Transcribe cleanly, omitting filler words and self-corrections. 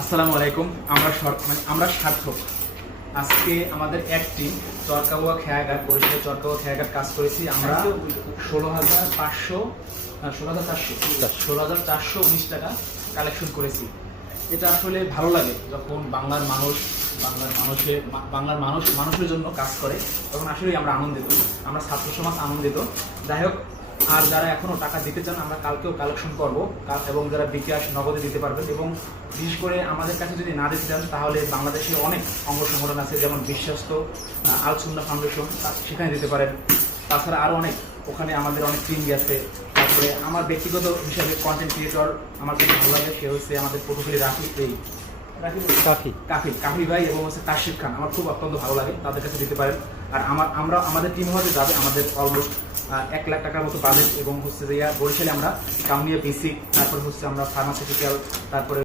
আসসালামু আলাইকুম। আমরা সার্থক। আজকে আমাদের এক টিম চরকাওয়া খেয়াঘাট বরিশালের চরকাওয়া খেয়াঘাট কাজ করেছি। আমরা 16,419 টাকা কালেকশন করেছি। এটা আসলে ভালো লাগে যখন মানুষের জন্য কাজ করে, তখন আসলেই আমরা আনন্দিত, আমরা ছাত্র সমাজ আনন্দিত। যাই হোক, আর যারা এখনো টাকা দিতে চান আমরা কালকেও কালেকশন করব, এবং যারা বিকাশ নগদে দিতে পারবেন, এবং বিশেষ করে আমাদের কাছে যদি না দিতে চান তাহলে বাংলাদেশে অনেক অঙ্গ সংগঠন আছে, যেমন বিশ্বস্ত, আল সুন্নাহ ফাউন্ডেশন, সেখানে দিতে পারেন। তাছাড়া আরও অনেক, ওখানে আমাদের অনেক টিম আছে। তারপরে আমার ব্যক্তিগত হিসাবে কন্টেন্ট ক্রিয়েটর আমার খুব ভালো লাগে, সে হচ্ছে আমাদের পটুখালী কাফি ভাই, এবং হচ্ছে কাশিফ খান, আমার খুব অত্যন্ত ভালো লাগে, তাদের কাছে দিতে পারেন। আর আমাদের টিম হতে যাবে আমাদের অলমোস্ট 1 লাখ টাকার মতো বাজেট, এবং হচ্ছে যে বরিশালে আমরা কাউনিয়া বেসিক, তারপরে হচ্ছে আমরা ফার্মাসিউটিক্যাল, তারপরে